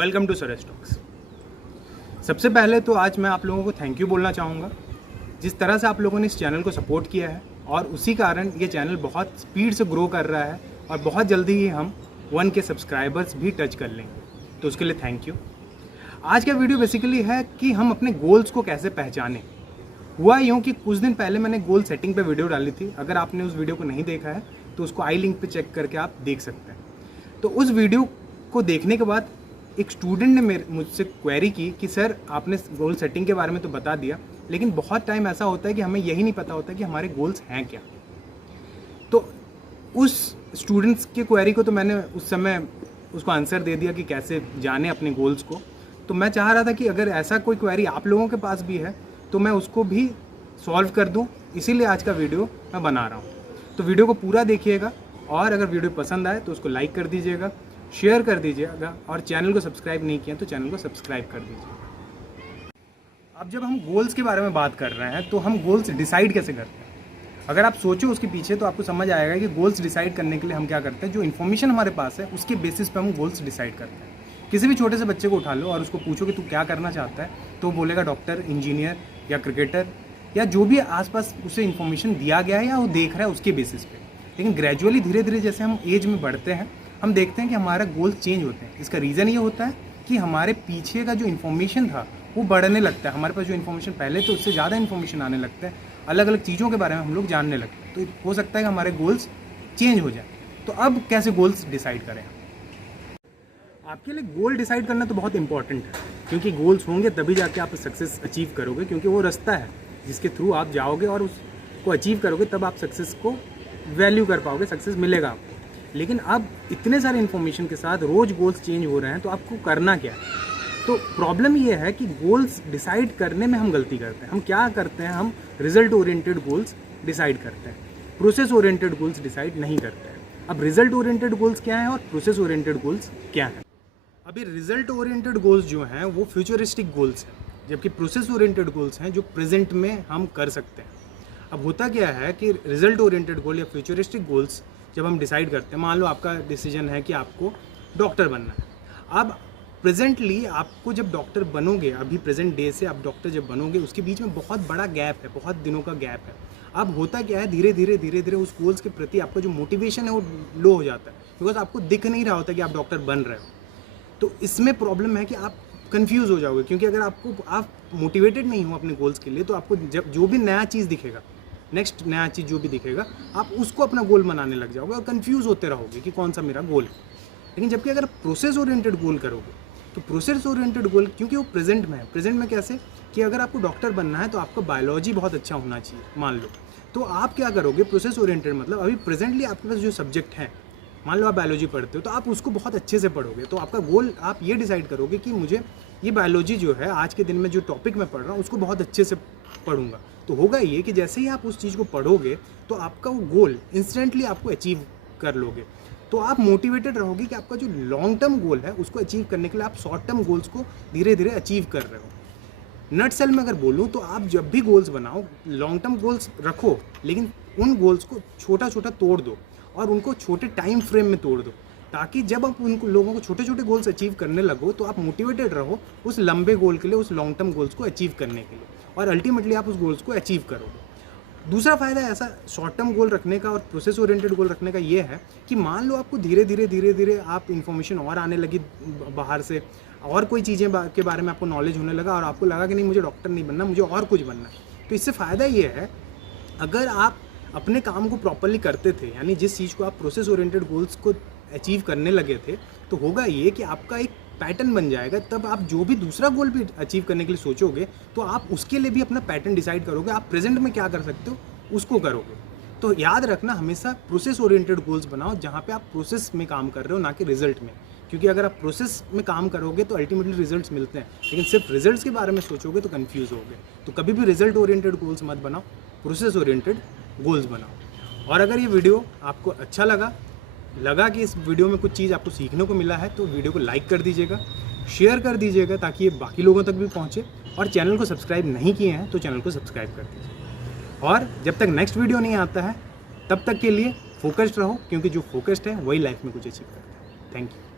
Welcome to Suresh talks. सबसे पहले तो आज मैं आप लोगों को थैंक यू बोलना चाहूँगा। जिस तरह से आप लोगों ने इस चैनल को सपोर्ट किया है और उसी कारण ये चैनल बहुत स्पीड से ग्रो कर रहा है और बहुत जल्दी ही हम 1 के सब्सक्राइबर्स भी टच कर लेंगे, तो उसके लिए थैंक यू। आज का वीडियो बेसिकली है कि हम अपने गोल्स को कैसे पहचानें। हुआ यूँ कि कुछ दिन पहले मैंने गोल सेटिंग पे वीडियो डाली थी। अगर आपने उस वीडियो को नहीं देखा है तो उसको आई लिंक पे चेक करके आप देख सकते हैं। तो उस वीडियो को देखने के बाद एक स्टूडेंट ने मुझसे क्वेरी की कि सर आपने गोल सेटिंग के बारे में तो बता दिया, लेकिन बहुत टाइम ऐसा होता है कि हमें यही नहीं पता होता कि हमारे गोल्स हैं क्या। तो उस स्टूडेंट्स के क्वेरी को तो मैंने उस समय उसको आंसर दे दिया कि कैसे जाने अपने गोल्स को। तो मैं चाह रहा था कि अगर ऐसा कोई क्वेरी आप लोगों के पास भी है तो मैं उसको भी सॉल्व कर दूं, इसीलिए आज का वीडियो मैं बना रहा हूं। तो वीडियो को पूरा देखिएगा और अगर वीडियो पसंद आए तो उसको लाइक कर दीजिएगा, शेयर कर दीजिएगा और चैनल को सब्सक्राइब नहीं किया तो चैनल को सब्सक्राइब कर दीजिएगा। अब जब हम गोल्स के बारे में बात कर रहे हैं तो हम गोल्स डिसाइड कैसे करते हैं, अगर आप सोचो उसके पीछे तो आपको समझ आएगा कि गोल्स डिसाइड करने के लिए हम क्या करते हैं। जो इन्फॉर्मेशन हमारे पास है उसके बेसिस पे हम गोल्स डिसाइड करते हैं। किसी भी छोटे से बच्चे को उठा लो और उसको पूछो कि तू क्या करना चाहता है, तो वो बोलेगा डॉक्टर, इंजीनियर या क्रिकेटर या जो भी आसपास उसे इन्फॉर्मेशन दिया गया है या वो देख रहा है उसके बेसिस पे। लेकिन ग्रेजुअली धीरे धीरे जैसे हम एज में बढ़ते हैं हम देखते हैं कि हमारा गोल चेंज होते हैं। इसका रीज़न ये होता है कि हमारे पीछे का जो इन्फॉर्मेशन था वो बढ़ने लगता है। हमारे पास जो इन्फॉर्मेशन पहले तो उससे ज़्यादा इन्फॉर्मेशन आने लगता है, अलग अलग चीज़ों के बारे में हम लोग जानने लगते हैं। तो हो सकता है कि हमारे गोल्स चेंज हो जाए। तो अब कैसे गोल्स डिसाइड करें? आपके लिए गोल डिसाइड करना तो बहुत इंपॉर्टेंट है, क्योंकि गोल्स होंगे तभी जाके आप सक्सेस अचीव करोगे, क्योंकि वो रास्ता है जिसके थ्रू आप जाओगे और उसको अचीव करोगे, तब आप सक्सेस को वैल्यू कर पाओगे, सक्सेस मिलेगा आपको। लेकिन अब इतने सारे इन्फॉर्मेशन के साथ रोज़ गोल्स चेंज हो रहे हैं तो आपको करना क्या है? तो प्रॉब्लम ये है कि गोल्स डिसाइड करने में हम गलती करते हैं। हम क्या करते हैं, हम रिजल्ट ओरिएंटेड गोल्स डिसाइड करते हैं, प्रोसेस ओरिएंटेड गोल्स डिसाइड नहीं करते हैं। अब रिजल्ट ओरिएंटेड गोल्स क्या है और प्रोसेस ओरिएंटेड गोल्स क्या है? अभी रिजल्ट ओरिएंटेड गोल्स जो हैं वो फ्यूचरिस्टिक गोल्स हैं, जबकि प्रोसेस ओरिएंटेड गोल्स हैं जो प्रेजेंट में हम कर सकते हैं। अब होता क्या है कि रिजल्ट ओरिएंटेड गोल या फ्यूचरिस्टिक गोल्स जब हम डिसाइड करते हैं, मान लो आपका डिसीजन है कि आपको डॉक्टर बनना है। अब प्रेजेंटली आपको जब डॉक्टर बनोगे, अभी प्रेजेंट डे से आप डॉक्टर जब बनोगे, उसके बीच में बहुत बड़ा गैप है, बहुत दिनों का गैप है। अब होता क्या है, धीरे धीरे उस गोल्स के प्रति आपका जो मोटिवेशन है वो लो हो जाता है, बिकॉज आपको दिख नहीं रहा होता कि आप डॉक्टर बन रहे हो। तो इसमें प्रॉब्लम है कि आप कंफ्यूज हो जाओगे, क्योंकि अगर आप मोटिवेटेड नहीं हो अपने गोल्स के लिए तो आपको जब जो भी नया चीज़ दिखेगा, नेक्स्ट नया चीज़ जो भी दिखेगा, आप उसको अपना गोल बनाने लग जाओगे और कंफ्यूज होते रहोगे कि कौन सा मेरा गोल है। लेकिन जबकि अगर प्रोसेस ओरिएंटेड गोल करोगे तो प्रोसेस ओरिएंटेड गोल, क्योंकि वो प्रेजेंट में है, प्रेजेंट में कैसे कि अगर आपको डॉक्टर बनना है तो आपका बायोलॉजी बहुत अच्छा होना चाहिए मान लो, तो आप क्या करोगे, प्रोसेस ओरिएंटेड मतलब अभी प्रेजेंटली आपके पास जो सब्जेक्ट है, मान लो आप बायोलॉजी पढ़ते हो तो आप उसको बहुत अच्छे से पढ़ोगे। तो आपका गोल, आप ये डिसाइड करोगे कि मुझे ये बायोलॉजी जो है आज के दिन में जो टॉपिक मैं पढ़ रहा हूँ उसको बहुत अच्छे से पढ़ूंगा। तो होगा ये कि जैसे ही आप उस चीज़ को पढ़ोगे तो आपका वो गोल इंस्टेंटली आपको अचीव कर लोगे। तो आप मोटिवेटेड रहोगे कि आपका जो लॉन्ग टर्म गोल है उसको अचीव करने के लिए आप शॉर्ट टर्म गोल्स को धीरे धीरे अचीव कर रहे हो। नट सेल में अगर बोलूँ तो आप जब भी गोल्स बनाओ, लॉन्ग टर्म गोल्स रखो, लेकिन उन गोल्स को छोटा छोटा तोड़ दो और उनको छोटे टाइम फ्रेम में तोड़ दो, ताकि जब आप उन लोगों को छोटे छोटे गोल्स अचीव करने लगो तो आप मोटिवेटेड रहो उस लंबे गोल के लिए, उस लॉन्ग टर्म गोल्स को अचीव करने के लिए, और अल्टीमेटली आप उस गोल्स को अचीव करोगे। दूसरा फ़ायदा ऐसा शॉर्ट टर्म गोल रखने का और प्रोसेस ओरिएंटेड गोल रखने का ये है कि मान लो आपको धीरे धीरे आप इन्फॉर्मेशन और आने लगी बाहर से, और कोई चीज़ें के बारे में आपको नॉलेज होने लगा और आपको लगा कि नहीं मुझे डॉक्टर नहीं बनना, मुझे और कुछ बनना है। तो इससे फ़ायदा ये है, अगर आप अपने काम को प्रॉपरली करते थे, यानी जिस चीज़ को आप प्रोसेस ओरिएंटेड गोल्स को अचीव करने लगे थे, तो होगा ये कि आपका एक पैटर्न बन जाएगा। तब आप जो भी दूसरा गोल भी अचीव करने के लिए सोचोगे तो आप उसके लिए भी अपना पैटर्न डिसाइड करोगे, आप प्रेजेंट में क्या कर सकते हो उसको करोगे। तो याद रखना, हमेशा प्रोसेस ओरिएंटेड गोल्स बनाओ जहाँ पे आप प्रोसेस में काम कर रहे हो, ना कि रिजल्ट में, क्योंकि अगर आप प्रोसेस में काम करोगे तो अल्टीमेटली रिजल्ट्स मिलते हैं, लेकिन सिर्फ रिजल्ट्स के बारे में सोचोगे तो कंफ्यूज होगे। तो कभी भी रिजल्ट ओरिएंटेड गोल्स मत बनाओ, प्रोसेस ओरिएंटेड गोल्स बनाओ। और अगर ये वीडियो आपको अच्छा लगा कि इस वीडियो में कुछ चीज़ आपको सीखने को मिला है तो वीडियो को लाइक कर दीजिएगा, शेयर कर दीजिएगा ताकि ये बाकी लोगों तक भी पहुँचे, और चैनल को सब्सक्राइब नहीं किए हैं तो चैनल को सब्सक्राइब कर दीजिए। और जब तक नेक्स्ट वीडियो नहीं आता है तब तक के लिए फोकस्ड रहो, क्योंकि जो फोकस्ड है वही लाइफ में कुछ अचीव करता है। Thank you.